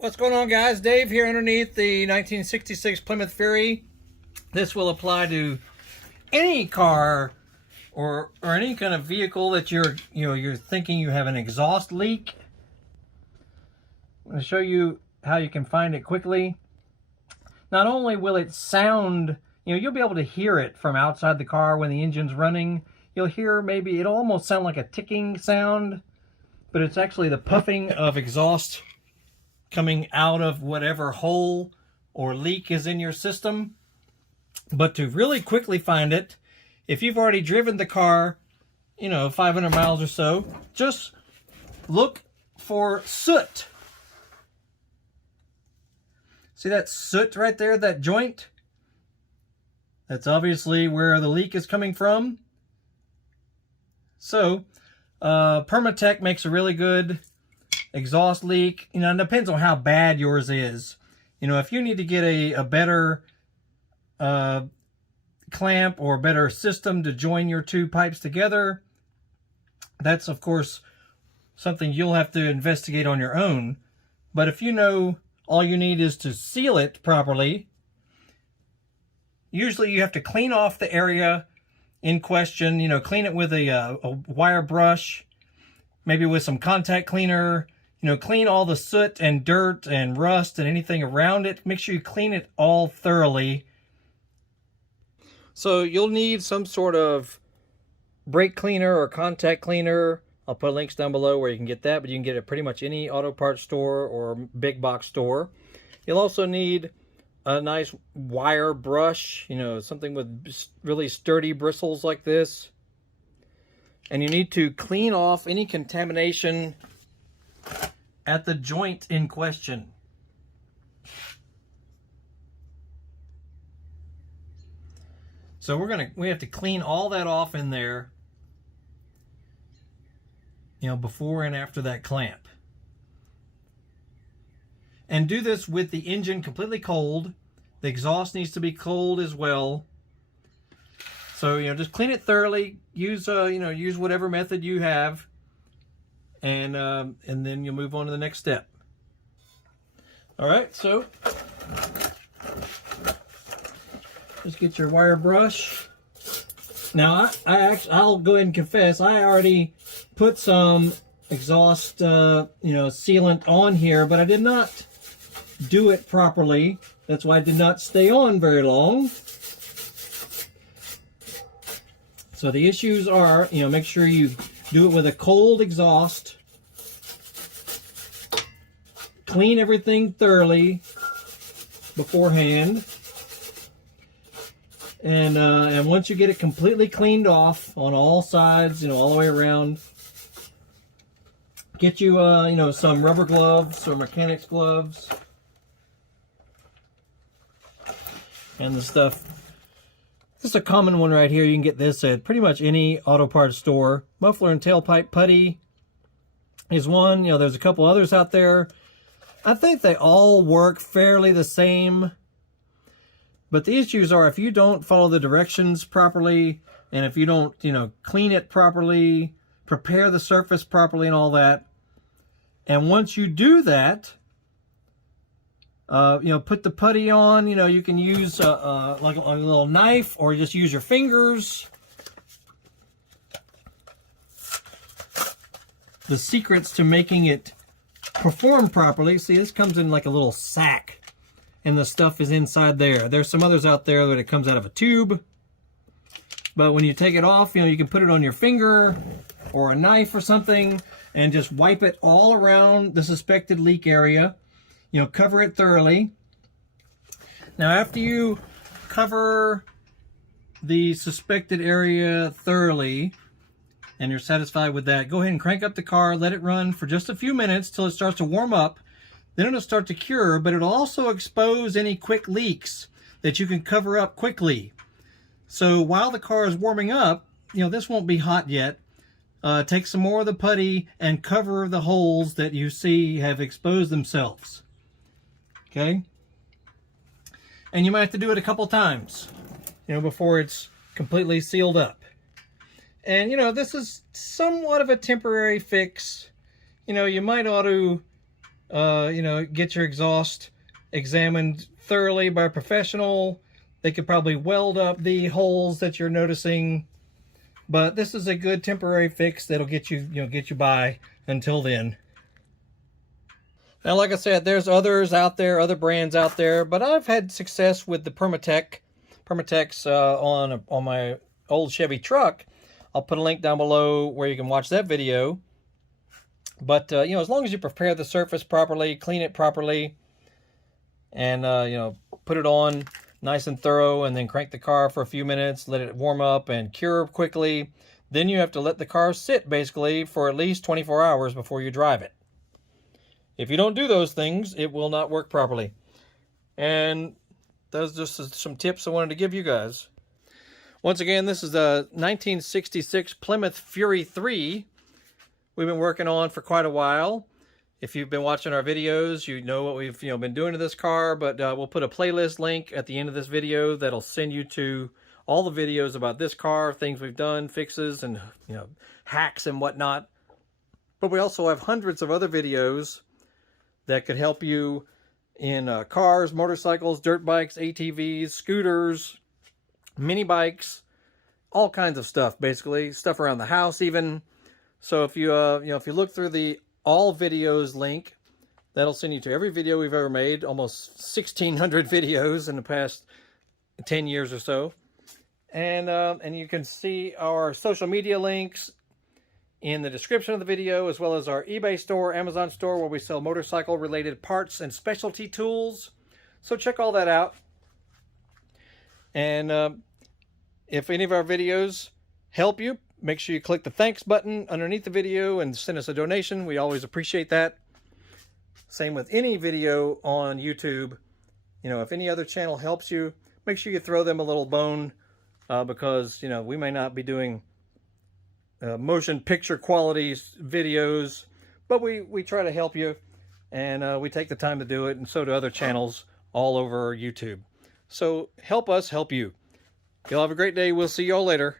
What's going on, guys? Dave here underneath the 1966 Plymouth Fury. This will apply to any car or any kind of vehicle that you're thinking you have an exhaust leak. I'm going to show you how you can find it quickly. Not only will it sound, you'll be able to hear it from outside the car when the engine's running. You'll hear maybe it'll almost sound like a ticking sound, but it's actually the puffing of exhaust coming out of whatever hole or leak is in your system. But to really quickly find it, if you've already driven the car, 500 miles or so, just look for soot. See that soot right there, that joint? That's obviously where the leak is coming from. So, Permatex makes a really good exhaust leak. It depends on how bad yours is. If you need to get a better clamp or a better system to join your two pipes together, that's of course something you'll have to investigate on your own. But if all you need is to seal it properly, usually you have to clean off the area in question. Clean it with a wire brush, maybe with some contact cleaner. Clean all the soot and dirt and rust and anything around it. Make sure you clean it all thoroughly. So you'll need some sort of brake cleaner or contact cleaner. I'll put links down below where you can get that, but you can get it at pretty much any auto parts store or big box store. You'll also need a nice wire brush, something with really sturdy bristles like this. And you need to clean off any contamination at the joint in question. So we have to clean all that off in there, before and after that clamp. And do this with the engine completely cold. The exhaust needs to be cold as well. So, just clean it thoroughly. Use whatever method you have. And then you'll move on to the next step. All right, so just get your wire brush. Now, I'll go ahead and confess, I already put some exhaust, sealant on here, but I did not do it properly. That's why it did not stay on very long. So the issues are, make sure you do it with a cold exhaust. Clean everything thoroughly beforehand. And once you get it completely cleaned off on all sides, all the way around, get you, some rubber gloves or mechanics gloves. And the stuff. This is a common one right here. You can get this at pretty much any auto parts store. Muffler and tailpipe putty is one. There's a couple others out there. I think they all work fairly the same. But the issues are if you don't follow the directions properly, and if you don't, clean it properly, prepare the surface properly and all that. And once you do that, put the putty on. You can use like a little knife or just use your fingers. The secrets to making it perform properly. See, this comes in like a little sack, and the stuff is inside there. There's some others out there that it comes out of a tube. But when you take it off, you can put it on your finger or a knife or something and just wipe it all around the suspected leak area. Cover it thoroughly. Now, after you cover the suspected area thoroughly and you're satisfied with that, go ahead and crank up the car, let it run for just a few minutes till it starts to warm up. Then it'll start to cure, but it'll also expose any quick leaks that you can cover up quickly. So while the car is warming up, this won't be hot yet. Take some more of the putty and cover the holes that you see have exposed themselves. Okay? And you might have to do it a couple times, before it's completely sealed up. And, this is somewhat of a temporary fix. You might ought to You know, get your exhaust examined thoroughly by a professional. They could probably weld up the holes that you're noticing, but this is a good temporary fix that'll get you, get you by until then. Now, like I said, there's others out there, other brands out there, but I've had success with the Permatex on my old Chevy truck. I'll put a link down below where you can watch that video. But, you know, as long as you prepare the surface properly, clean it properly, and, you know, put it on nice and thorough, and then crank the car for a few minutes, let it warm up and cure quickly, then you have to let the car sit, basically, for at least 24 hours before you drive it. If you don't do those things, it will not work properly. And those are just some tips I wanted to give you guys. Once again, this is a 1966 Plymouth Fury 3 we've been working on for quite a while. If you've been watching our videos, you know what we've been doing to this car, but we'll put a playlist link at the end of this video that'll send you to all the videos about this car, things we've done, fixes, and hacks and whatnot. But we also have hundreds of other videos that could help you in cars, motorcycles, dirt bikes, ATVs, scooters, mini bikes, all kinds of stuff, basically stuff around the house even. So if you if you look through the all videos link, that'll send you to every video we've ever made, almost 1,600 videos in the past 10 years or so, and you can see our social media links in the description of the video, as well as our eBay store, Amazon store, where we sell motorcycle related parts and specialty tools. So check all that out. And if any of our videos help you, make sure you click the thanks button underneath the video and send us a donation. We always appreciate that. Same with any video on YouTube. You know, if any other channel helps you, make sure you throw them a little bone, because we may not be doing motion picture quality videos, but we try to help you, and we take the time to do it, and so do other channels all over YouTube. So help us help you. You'll have a great day. We'll see you all later.